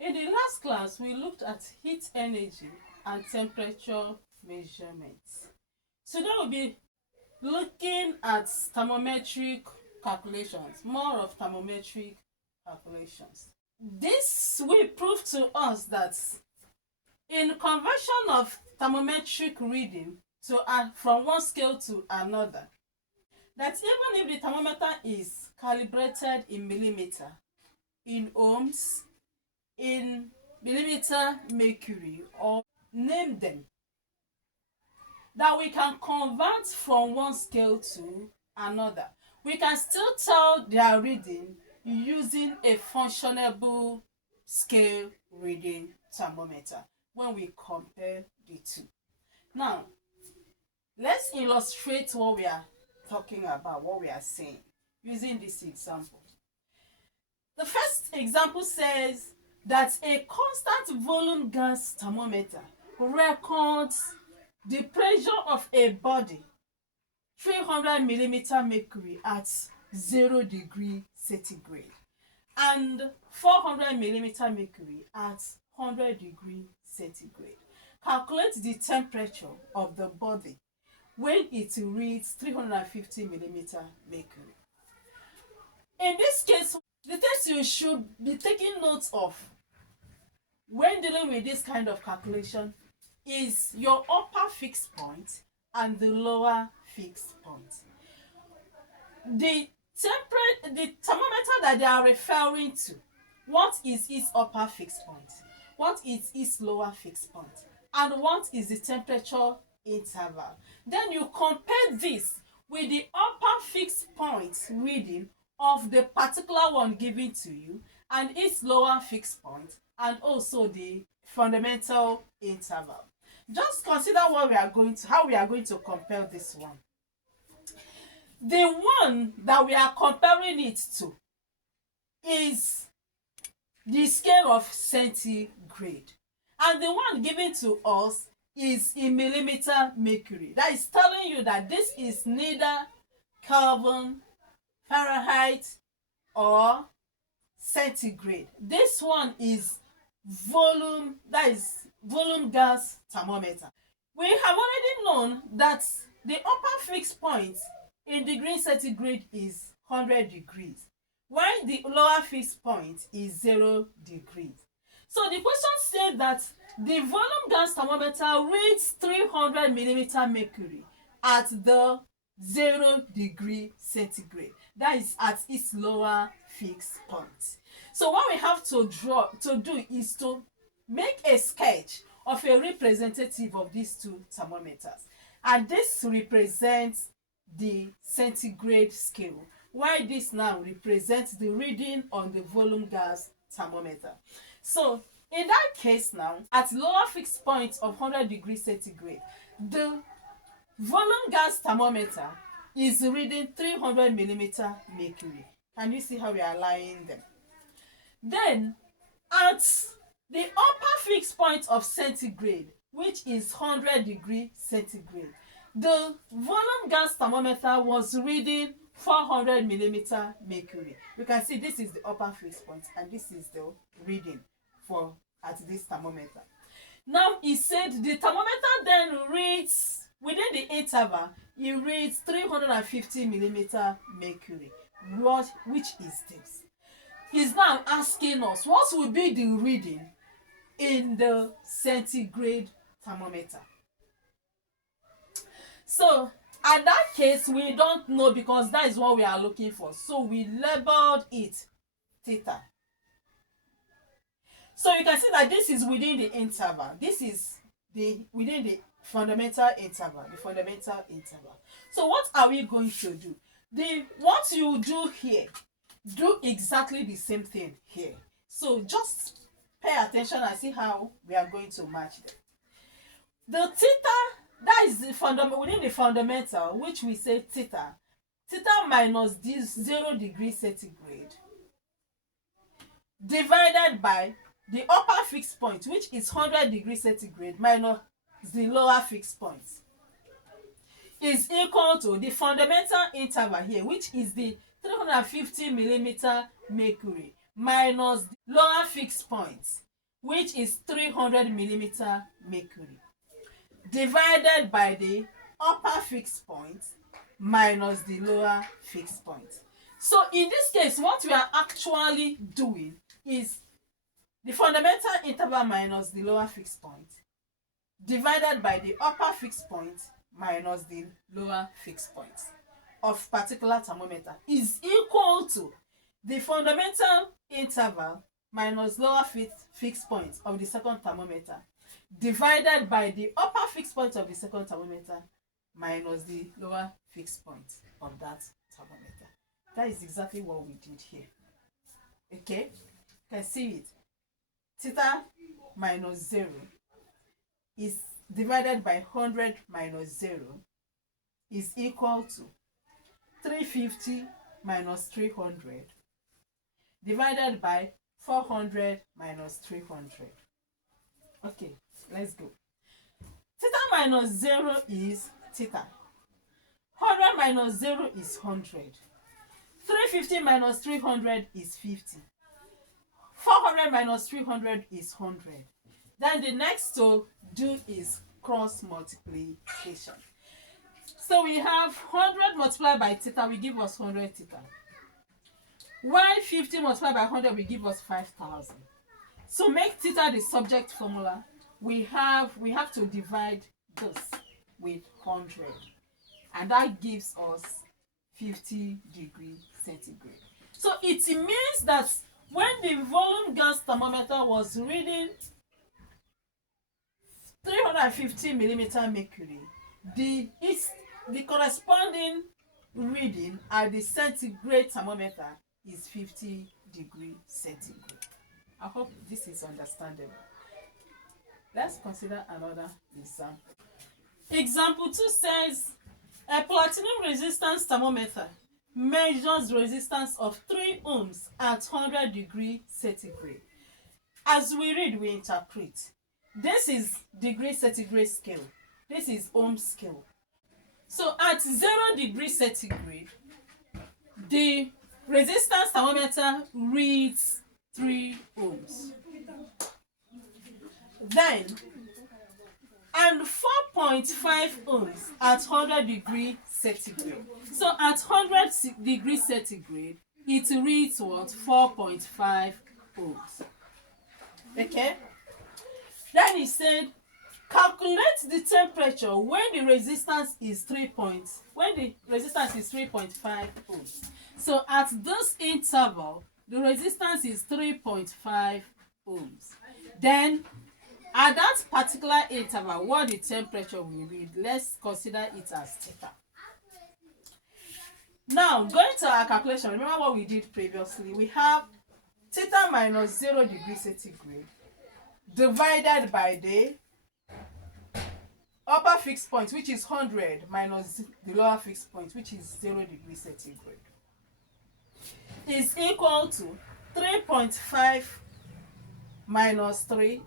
In the last class, we looked at heat energy and temperature measurements. Today we'll be looking at thermometric calculations, more of thermometric calculations. This will prove to us that in conversion of thermometric reading from one scale to another, that even if the thermometer is calibrated in millimeter, in ohms, in millimeter mercury, or name them, that we can convert from one scale to another. We can still tell their reading using a functionable scale reading thermometer when we compare the two. Now, let's illustrate what we are talking about, what we are saying, using this example. The first example says that a constant volume gas thermometer records the pressure of a body 300 millimeter mercury at 0 degree centigrade and 400 millimeter mercury at 100 degree centigrade. Calculate the temperature of the body when it reads 350 millimeter mercury. In this case, the things you should be taking note of when dealing with this kind of calculation is your upper fixed point and the lower fixed point. The thermometer that they are referring to, what is its upper fixed point, what is its lower fixed point, and what is the temperature interval. Then you compare this with the upper fixed point reading of the particular one given to you and its lower fixed point, and also the fundamental interval. Just consider how we are going to compare this one. The one that we are comparing it to is the scale of centigrade, and the one given to us is in millimeter mercury. That is telling you that this is neither Kelvin, Fahrenheit, or centigrade. This one is volume, that is volume gas thermometer. We have already known that the upper fixed point in degree centigrade is 100 degrees, while the lower fixed point is 0 degrees. So the question said that the volume gas thermometer reads 300 millimeter mercury at the 0 degree centigrade. That is at its lower fixed point. So what we have to do is to make a sketch of a representative of these two thermometers, and this represents the centigrade scale, while this now represents the reading on the volume gas thermometer. So in that case now, at lower fixed point of 100 degrees centigrade, the volume gas thermometer is reading 300 millimeter mercury. Can you see how we are aligning them? Then at the upper fixed point of centigrade, which is 100 degree centigrade, the volume gas thermometer was reading 400 millimeter mercury. You can see this is the upper fixed point and this is the reading for at this thermometer. Now it said the thermometer then reads within the interval, it reads 350 millimeter mercury. Which is this? He's now asking us what will be the reading in the centigrade thermometer. So at that case, we don't know because that is what we are looking for. So we labeled it theta. So you can see that this is within the interval. This is within the fundamental interval. So what are we going to do? What you do here, do exactly the same thing here. So just pay attention and see how we are going to match them. The theta, that is the within the fundamental, which we say theta minus this 0 degree centigrade divided by the upper fixed point, which is 100 degrees centigrade minus the lower fixed point, is equal to the fundamental interval here, which is the 350 millimeter mercury minus the lower fixed point, which is 300 millimeter mercury, divided by the upper fixed point minus the lower fixed point. So in this case, what we are actually doing is the fundamental interval minus the lower fixed point divided by the upper fixed point minus the lower fixed point of particular thermometer is equal to the fundamental interval minus lower fixed point of the second thermometer divided by the upper fixed point of the second thermometer minus the lower fixed point of that thermometer. That is exactly what we did here. Okay, you can see it. Theta minus 0 is divided by 100 minus 0 is equal to 350 minus 300 divided by 400 minus 300. Okay, let's go. Theta minus 0 is theta. 100 minus 0 is 100. 350 minus 300 is 50. 400 minus 300 is 100. Then the next to do is cross multiplication. So we have 100 multiplied by theta will give us 100 theta. While 50 multiplied by 100 will give us 5,000. So make theta the subject formula. We have to divide this with 100, and that gives us 50 degrees centigrade. So it means that when the volume gas thermometer was reading 350 millimeter mercury, the corresponding reading at the centigrade thermometer is 50 degrees centigrade. I hope this is understandable. Let's consider another example. Example 2 says a platinum resistance thermometer measures resistance of 3 ohms at 100 degrees centigrade. As we read, we interpret. This is degree centigrade scale. This is ohm scale. So at 0 degrees centigrade, the resistance thermometer reads 3 ohms. Then, and 4.5 ohms at 100 degrees centigrade. So at 100 degrees centigrade, it reads what? 4.5 ohms. Okay? Then he said, calculate the temperature when the resistance is 3.5 ohms. So at this interval, the resistance is 3.5 ohms. Then at that particular interval, what the temperature will read, let's consider it as theta. Now, going to our calculation, remember what we did previously. We have theta minus 0 degrees centigrade divided by the upper fixed point, which is 100, minus the lower fixed point, which is 0 degrees centigrade, is equal to 3.5 minus 3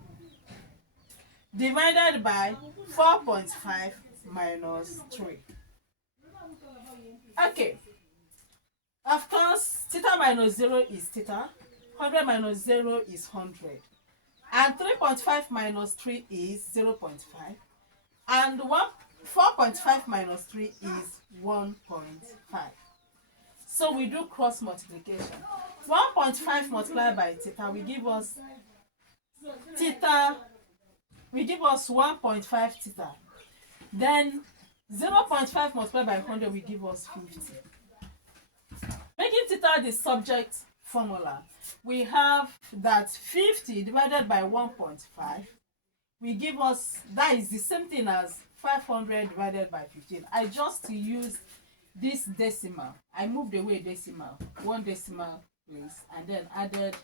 divided by 4.5 minus 3. Okay. Of course, theta minus 0 is theta. 100 minus 0 is 100. And 3.5 minus 3 is 0.5. And 4.5 minus 3 is 1.5. So we do cross multiplication. 1.5 multiplied by theta will give us 1.5 theta. Then 0.5 multiplied by 100 will give us 50. Making theta the subject formula, we have that 50 divided by 1.5 will give us, that is the same thing as 500 divided by 15. I just used this decimal. I moved away decimal, one decimal place, and then added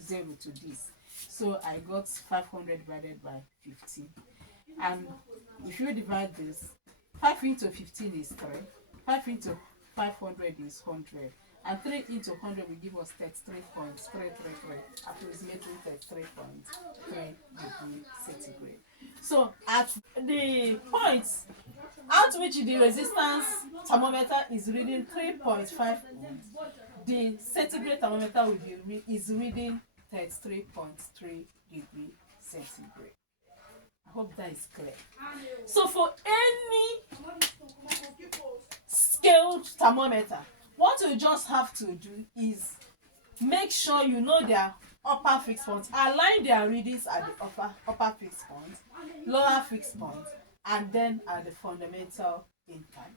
0 to this. So I got 500 divided by 15. And if you divide this, 5 into 15 is 3. 5 into 500 is 100. And 3 into 100 will give us 33.333, approximately 33.3 degrees centigrade. So at the point at which the resistance thermometer is reading 3.5 ohms, the centigrade thermometer is reading 33.3 degree centigrade. I hope that is clear. So for any scaled thermometer, what you just have to do is make sure you know their upper fixed point. Align their readings at the upper fixed point, lower fixed point, and then at the fundamental interval.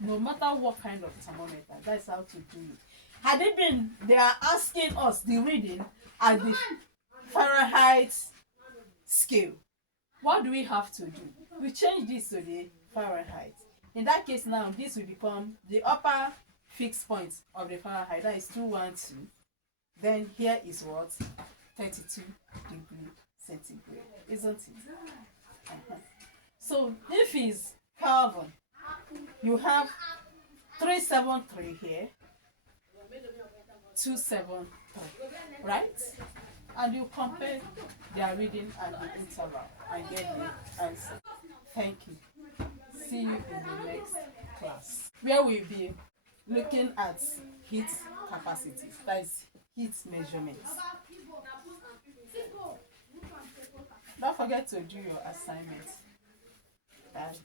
No matter what kind of thermometer, that's how to do it. Had it been they are asking us the reading at the Fahrenheit scale, what do we have to do? We change this to the Fahrenheit. In that case now, this will become the upper fixed point of the Fahrenheit. That is 212. Then here is what? 32 degree centigrade, isn't it? So if it's Kelvin, you have 373 here, 273, right? And you compare their reading and the interval and get the answer. Thank you. See you in the next class, where we'll be looking at heat capacity, that is heat measurements. Don't forget to do your assignment. Bye.